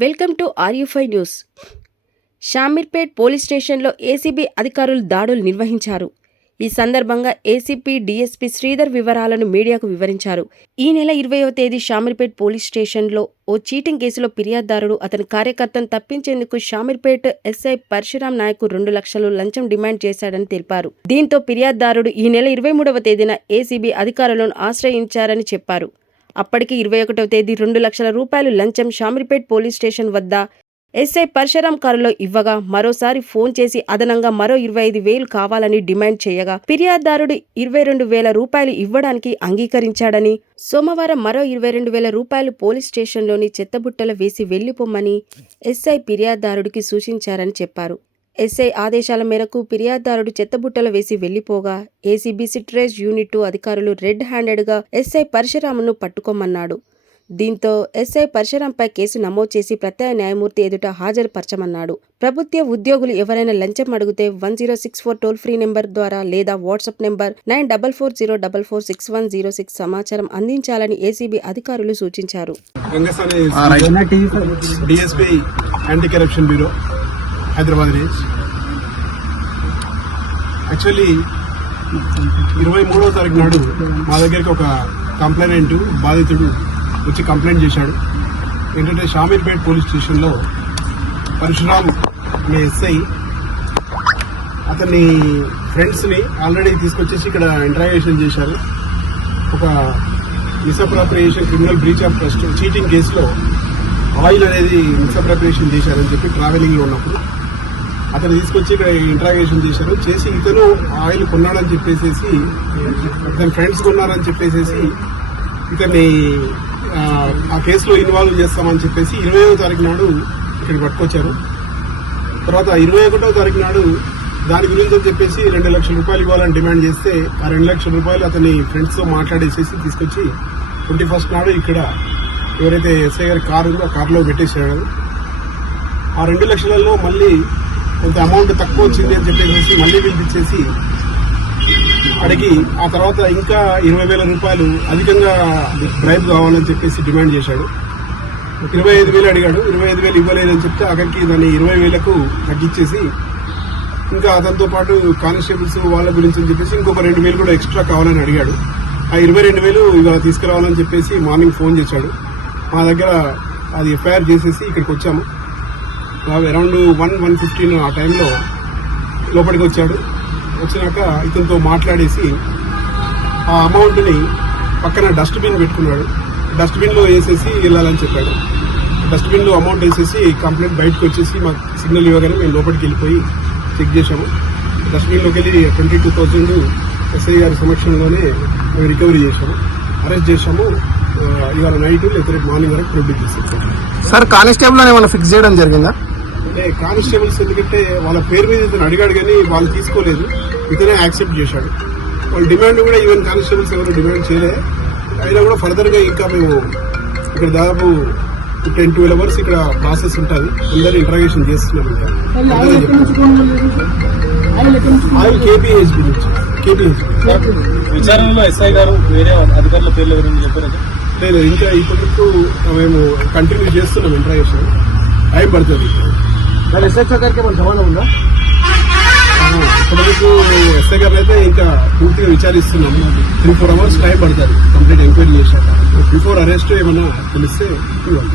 Welcome to ఆర్యూఫై news. Shamirpet police స్టేషన్లో ACB అధికారులు దాడులు నిర్వహించారు. ఈ సందర్భంగా ఏసీపీ డీఎస్పీ శ్రీధర్ వివరాలను మీడియాకు వివరించారు. ఈ నెల ఇరవయవ తేదీ షామీర్పేట్ పోలీస్ స్టేషన్లో ఓ చీటింగ్ కేసులో ఫిర్యాదుదారుడు అతని కార్యకర్తను తప్పించేందుకు షామీర్పేట్ ఎస్ఐ పరశురాం నాయక్ రెండు లక్షలు లంచం డిమాండ్ చేశాడని తెలిపారు. దీంతో ఫిర్యాదుదారుడు ఈ నెల ఇరవై మూడవ తేదీన ఏసీబీ అధికారులను ఆశ్రయించారని చెప్పారు. అప్పటికి ఇరవై ఒకటవ తేదీ రెండు లక్షల రూపాయలు లంచం షామీర్పేట్ పోలీస్ స్టేషన్ వద్ద ఎస్ఐ పరశురాం కారులో ఇవ్వగా మరోసారి ఫోన్ చేసి అదనంగా మరో ఇరవై ఐదు వేలు కావాలని డిమాండ్ చేయగా ఫిర్యాదుదారుడు ఇరవై రెండు వేల రూపాయలు ఇవ్వడానికి అంగీకరించాడని సోమవారం మరో ఇరవై రెండు వేల రూపాయలు పోలీస్ స్టేషన్లోని చెత్తబుట్టలో వేసి వెళ్ళిపోమ్మని ఎస్ఐ ఫిర్యాదుదారుడికి సూచించారని చెప్పారు. ఎస్ఐ ఆదేశాల మేరకు ఫిర్యాదుదారుడు చెత్తబుట్టలో వేసి వెళ్ళిపోగా ఏసీబీ సిట్రేజ్ యూనిట్ అధికారులు రెడ్ హ్యాండెడ్గా ఎస్ఐ పరశురామును పట్టుకోమన్నాడు. దీంతో ఎస్ఐ పరశురాంపై కేసు నమోదు చేసి ప్రత్యేక న్యాయమూర్తి ఎదుట హాజరుపరచమన్నాడు. ప్రభుత్వ ఉద్యోగులు ఎవరైనా లంచం అడిగితే one zero six four toll free number ద్వారా లేదా WhatsApp number nine double four zero double four six one zero six సమాచారం అందించాలని ఏసీబీ అధికారులు సూచించారు. Gangasani DSP anti corruption bureau. Hyderabad race. Actually ఇరవై మూడవ తారీఖు నాడు మా దగ్గరికి ఒక కంప్లైంట్ బాధితుడు వచ్చి కంప్లైంట్ చేశాడు. ఏంటంటే షామీర్పేట్ పోలీస్ స్టేషన్లో పరశురామ్ అనే ఎస్ఐ అతన్ని ఫ్రెండ్స్ని ఆల్రెడీ తీసుకొచ్చేసి ఇక్కడ ఇంటరాగేషన్ చేశారు. ఒక misappropriation criminal breach of trust cheating కేసులో ఆయిల్ అనేది మిస్అప్రాప్రియేషన్ చేశారని చెప్పి ట్రావెలింగ్లో ఉన్నప్పుడు అతను తీసుకొచ్చి ఇక్కడ ఇంట్రాగేషన్ చేశారు. చేసి ఇతను ఆయిల్ కొన్నాడని చెప్పేసి ఇతని ఫ్రెండ్స్ కొన్నారని చెప్పేసి ఇతన్ని ఆ, కేసులో ఇన్వాల్వ్ చేస్తామని చెప్పేసి ఇరవై తారీఖు నాడు ఇక్కడ పట్టుకొచ్చారు. తర్వాత ఇరవై ఒకటో తారీఖు నాడు దాని గురించి అని చెప్పేసి రెండు లక్షల రూపాయలు ఇవ్వాలని డిమాండ్ చేస్తే ఆ రెండు లక్షల రూపాయలు అతని ఫ్రెండ్స్తో మాట్లాడేసేసి తీసుకొచ్చి ట్వంటీ ఫస్ట్ నాడు ఇక్కడ ఎవరైతే ఎస్ఐ గారి కారు ఉందో ఆ కారులో పెట్టేసాడు ఆ రెండు లక్షలలో మళ్ళీ కొంత అమౌంట్ తక్కువ వచ్చింది అని చెప్పేసి మళ్ళీ పిలిపించేసి అడిగి ఆ తర్వాత ఇంకా ఇరవై వేల రూపాయలు అధికంగా బ్రైబ్ కావాలని చెప్పేసి డిమాండ్ చేశాడు. ఇరవై ఐదు వేలు అడిగాడు. ఇరవై ఐదు వేలు ఇవ్వలేదని చెప్తే అక్కడికి దాన్ని ఇరవై వేలకు తగ్గించేసి ఇంకా అతనితో పాటు కానిస్టేబుల్స్ వాళ్ళ గురించి అని చెప్పేసి ఇంకొక రెండు వేలు కూడా ఎక్స్ట్రా కావాలని అడిగాడు. ఆ ఇరవై రెండు వేలు ఇవాళ తీసుకురావాలని చెప్పేసి మార్నింగ్ ఫోన్ చేశాడు. మా దగ్గర అది ఎఫ్ఐఆర్ చేసేసి ఇక్కడికి వచ్చాము. అరౌండ్ వన్ వన్ ఫిఫ్టీన్ ఆ టైంలో లోపలికి వచ్చాడు. వచ్చినాక ఇతనితో మాట్లాడేసి ఆ అమౌంట్ని పక్కన డస్ట్బిన్ పెట్టుకున్నాడు. డస్ట్బిన్లో వేసేసి వెళ్ళాలని చెప్పాడు. డస్ట్బిన్లో అమౌంట్ వేసేసి కంప్లైంట్ బయటకు వచ్చేసి మాకు సిగ్నల్ ఇవ్వగానే మేము లోపలికి వెళ్ళిపోయి చెక్ చేసాము డస్ట్బిన్లోకి వెళ్ళి ట్వంటీ టూ థౌజండ్ ఎస్ఐ గారి సమక్షంలోనే మేము రికవరీ చేశాము. అరెస్ట్ చేశాము. ఇవాళ నైట్ లేకపోతే మార్నింగ్ వరకు ప్రొడ్యూస్ చేస్తాం సార్ కానిస్టేబుల్ ఏమైనా ఫిక్స్ చేయడం జరిగిందా? అంటే కానిస్టేబుల్స్ ఎందుకంటే వాళ్ళ పేరు మీద ఇతను అడిగాడు కానీ వాళ్ళు తీసుకోలేదు. ఇతనే యాక్సెప్ట్ చేశాడు. వాళ్ళ డిమాండ్ కూడా ఈవెన్ కానిస్టేబుల్స్ ఎవరు డిమాండ్ చేయలే అయినా కూడా ఫర్దర్గా ఇంకా మేము ఇక్కడ దాదాపు టెన్ ట్వెల్వ్ అవర్స్ ఇక్కడ ప్రాసెస్ ఉంటుంది. అందరు ఇంటరాగేషన్ చేస్తున్నాం ఇంకా. ఆయిల్ కేపీహెచ్బి నుంచి. కేపీహెచ్బి. విచారణలో ఎస్ఐ గారు వేరే అధికారుల పేర్ల గురించి చెప్పారు? లేదు ఇంకా ఇప్పటికు మేము కంటిన్యూ చేస్తున్నాం ఇంటరాగేషన్. టైం పడుతుంది. ఎస్హెచ్ఓ గారికి మన జవాబు ఉందా? ఇప్పటివరకు ఎస్ఐ గారు అయితే ఇంకా పూర్తిగా విచారిస్తున్నాం త్రీ ఫోర్ అవర్స్ టైం పడుతుంది. కంప్లీట్ ఎంక్వైరీ చేశాక. బిఫోర్ అరెస్ట్ ఏమన్నా తెలిస్తే ఇవ్వాలి